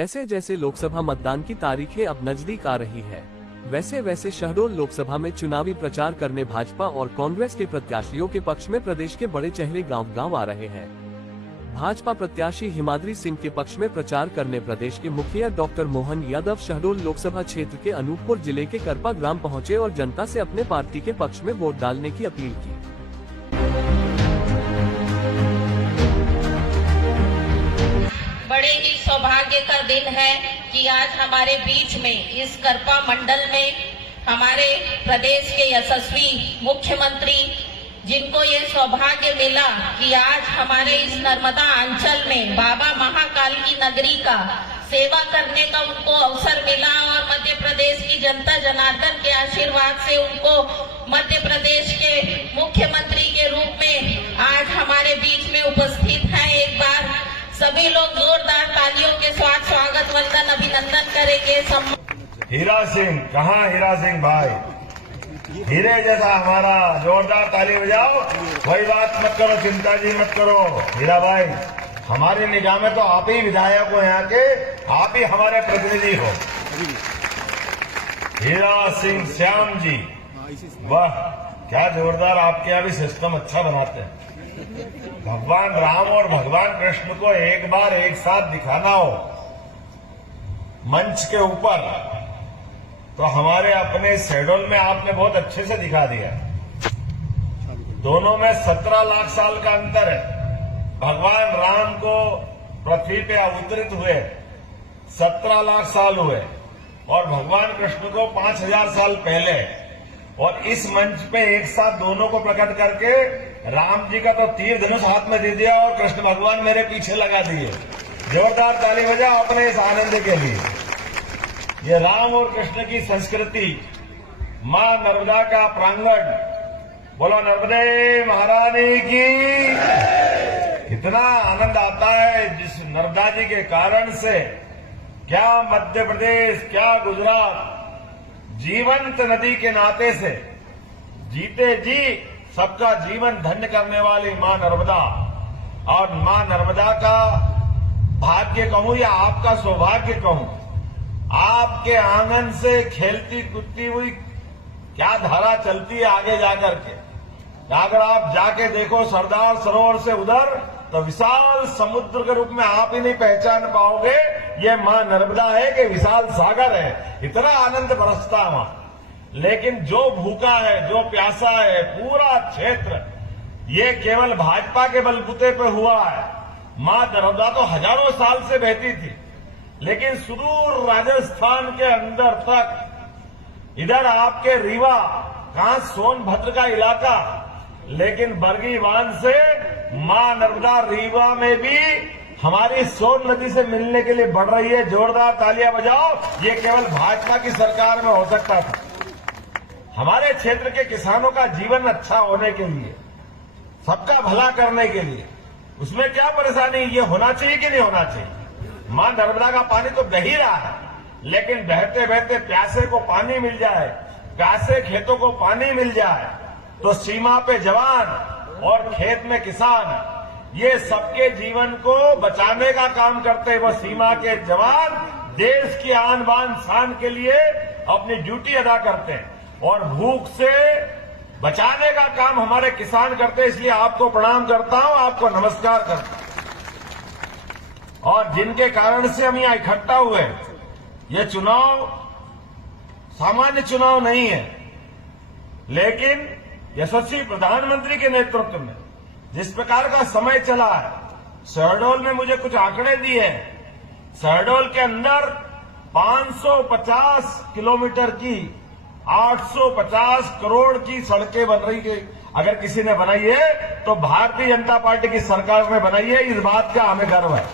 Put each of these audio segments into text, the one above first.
जैसे जैसे लोकसभा मतदान की तारीखें अब नजदीक आ रही है, वैसे वैसे शहडोल लोकसभा में चुनावी प्रचार करने भाजपा और कांग्रेस के प्रत्याशियों के पक्ष में प्रदेश के बड़े चेहरे गांव-गांव आ रहे हैं। भाजपा प्रत्याशी हिमाद्री सिंह के पक्ष में प्रचार करने प्रदेश के मुखिया डॉक्टर मोहन यादव शहडोल लोकसभा क्षेत्र के अनूपपुर जिले के करपा ग्राम पहुंचे और जनता से अपने पार्टी के पक्ष में वोट डालने की अपील की। बड़े ही सौभाग्य का दिन है कि आज हमारे बीच में इस करपा मंडल में हमारे प्रदेश के यशस्वी मुख्यमंत्री, जिनको ये सौभाग्य मिला कि आज हमारे इस नर्मदा अंचल में बाबा महाकाल की नगरी का सेवा करने का उनको अवसर मिला और मध्य प्रदेश की जनता जनार्दन के आशीर्वाद से उनको मध्य प्रदेश के मुख्यमंत्री के रूप में आज हमारे बीच में उपस्थित है। एक बार सभी लोग जोरदार तालियों के साथ स्वागत वंदन अभिनंदन करेंगे। हीरा सिंह, कहाँ हीरा सिंह भाई, हीरे जैसा हमारा, जोरदार ताली बजाओ। कोई बात मत करो, चिंता जी मत करो हीरा भाई, हमारी निगाह में तो आप ही विधायक हो, यहाँ के आप ही हमारे प्रतिनिधि हो। हीरा सिंह श्याम जी, वाह क्या जोरदार, आपके यहाँ भी सिस्टम अच्छा बनाते हैं। भगवान राम और भगवान कृष्ण को एक बार एक साथ दिखाना हो मंच के ऊपर, तो हमारे अपने शहडोल में आपने बहुत अच्छे से दिखा दिया। दोनों में 17 लाख साल का अंतर है। भगवान राम को पृथ्वी पे अवतरित हुए 17 लाख साल हुए और भगवान कृष्ण को 5000 साल पहले, और इस मंच पे एक साथ दोनों को प्रकट करके राम जी का तो तीर धनुष हाथ में दे दिया और कृष्ण भगवान मेरे पीछे लगा दिए। जोरदार ताली बजाओ अपने इस आनंद के लिए। ये राम और कृष्ण की संस्कृति, मां नर्मदा का प्रांगण, बोलो नर्मदे महारानी की। इतना आनंद आता है जिस नर्मदा जी के कारण से, क्या मध्य प्रदेश, क्या गुजरात जीवंत नदी के नाते से जीते जी सबका जीवन धन्य करने वाली मां नर्मदा, और मां नर्मदा का भाग्य कहूं या आपका सौभाग्य कहूं, आपके आंगन से खेलती कूदती हुई क्या धारा चलती है आगे जाकर के। अगर आप जाके देखो सरदार सरोवर से उधर, तो विशाल समुद्र के रूप में आप ही नहीं पहचान पाओगे ये मां नर्मदा है कि विशाल सागर है। इतना आनंद बरसता है वहां। लेकिन जो भूखा है, जो प्यासा है, पूरा क्षेत्र, ये केवल भाजपा के बलबूते पे हुआ है। मां नर्मदा तो हजारों साल से बहती थी, लेकिन सुदूर राजस्थान के अंदर तक, इधर आपके रीवा, कहां सोनभद्र का इलाका, लेकिन बरगी बांध से मां नर्मदा रीवा में भी हमारी सोन नदी से मिलने के लिए बढ़ रही है। जोरदार तालियां बजाओ। ये केवल भाजपा की सरकार में हो सकता था। हमारे क्षेत्र के किसानों का जीवन अच्छा होने के लिए, सबका भला करने के लिए, उसमें क्या परेशानी, ये होना चाहिए कि नहीं होना चाहिए। मां नर्मदा का पानी तो बह ही रहा है, लेकिन बहते बहते प्यासे को पानी मिल जाए, प्यासे खेतों को पानी मिल जाए, तो सीमा पे जवान और खेत में किसान, ये सबके जीवन को बचाने का काम करते हैं। वो सीमा के जवान देश की आन बान शान के लिए अपनी ड्यूटी अदा करते हैं, और भूख से बचाने का काम हमारे किसान करते हैं। इसलिए आपको प्रणाम करता हूं, आपको नमस्कार करता हूं। और जिनके कारण से हम यहां इकट्ठा हुए, ये चुनाव सामान्य चुनाव नहीं है, लेकिन यशस्वी प्रधानमंत्री के नेतृत्व में जिस प्रकार का समय चला है, शहडोल में मुझे कुछ आंकड़े दिए हैं। शहडोल के अंदर 550 किलोमीटर की 850 करोड़ की सड़कें बन रही है। अगर किसी ने बनाई है तो भारतीय जनता पार्टी की सरकार ने बनाई है। इस बात का हमें गर्व है।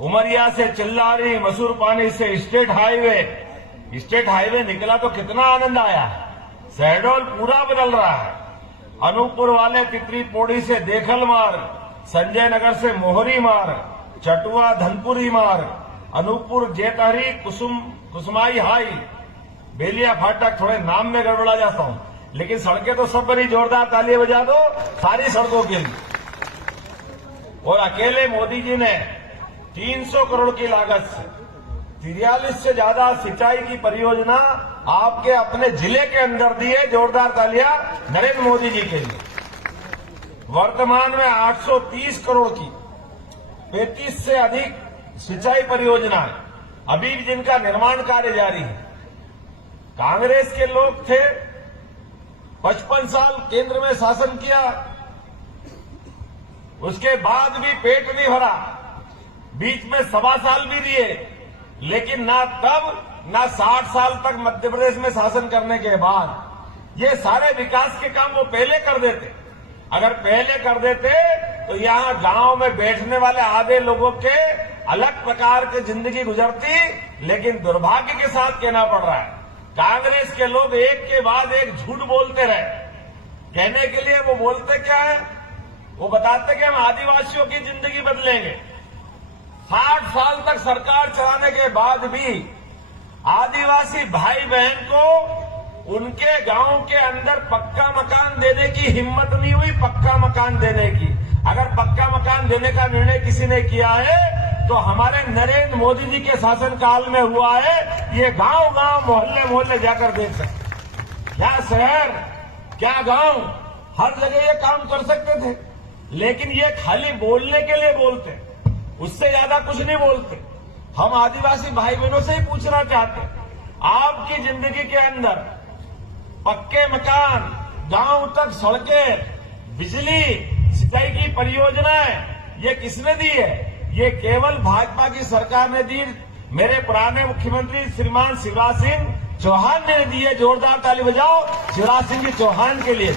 उमरिया से चिल्लारी, मसूर पानी से स्टेट हाईवे निकला तो कितना आनंद आया। शहडोल पूरा बदल रहा है। अनूपपुर वाले तितरी पौड़ी से देखल मार्ग, संजय नगर से मोहरी मार्ग, चटुआ धनपुरी मार्ग, अनूपपुर जेतहरी कुसुमाई हाई, बेलिया फाटक, थोड़े नाम में गड़बड़ा जाता हूं, लेकिन सड़कें तो सब बनी। जोरदार तालियां बजा दो सारी सड़कों के लिए। और अकेले मोदी जी ने 300 करोड़ की लागत से 43 से ज्यादा सिंचाई की परियोजना आपके अपने जिले के अंदर दिए। जोरदार तालियां नरेंद्र मोदी जी के लिए। वर्तमान में 830 करोड़ की 35 से अधिक सिंचाई परियोजनाएं अभी भी जिनका निर्माण कार्य जारी है। कांग्रेस के लोग थे, 55 साल केंद्र में शासन किया, उसके बाद भी पेट नहीं भरा, बीच में 1.25 साल भी दिए, लेकिन ना तब ना 60 साल तक मध्य प्रदेश में शासन करने के बाद ये सारे विकास के काम वो पहले कर देते। अगर पहले कर देते तो यहाँ गांव में बैठने वाले आधे लोगों के अलग प्रकार की जिंदगी गुजरती, लेकिन दुर्भाग्य के साथ कहना पड़ रहा है कांग्रेस के लोग एक के बाद एक झूठ बोलते रहे। कहने के लिए वो बोलते क्या है, वो बताते कि हम आदिवासियों की जिंदगी बदलेंगे। 60 साल तक सरकार चलाने के बाद भी आदिवासी भाई बहन को उनके गांव के अंदर पक्का मकान देने की हिम्मत नहीं हुई, पक्का मकान देने की। अगर पक्का मकान देने का निर्णय किसी ने किया है तो हमारे नरेंद्र मोदी जी के शासनकाल में हुआ है। ये गांव गांव मोहल्ले मोहल्ले जाकर देख सकते, क्या शहर क्या गांव, हर जगह ये काम कर सकते थे, लेकिन ये खाली बोलने के लिए बोलते, उससे ज्यादा कुछ नहीं बोलते। हम आदिवासी भाई बहनों से ही पूछना चाहते, आपकी जिंदगी के अंदर पक्के मकान, गांव तक सड़कें, बिजली, सिंचाई की परियोजनाएं ये किसने दी है? ये केवल भाजपा की सरकार ने दी। मेरे पुराने मुख्यमंत्री श्रीमान शिवराज सिंह चौहान ने दी है। जोरदार ताली बजाओ शिवराज सिंह जी चौहान के लिए।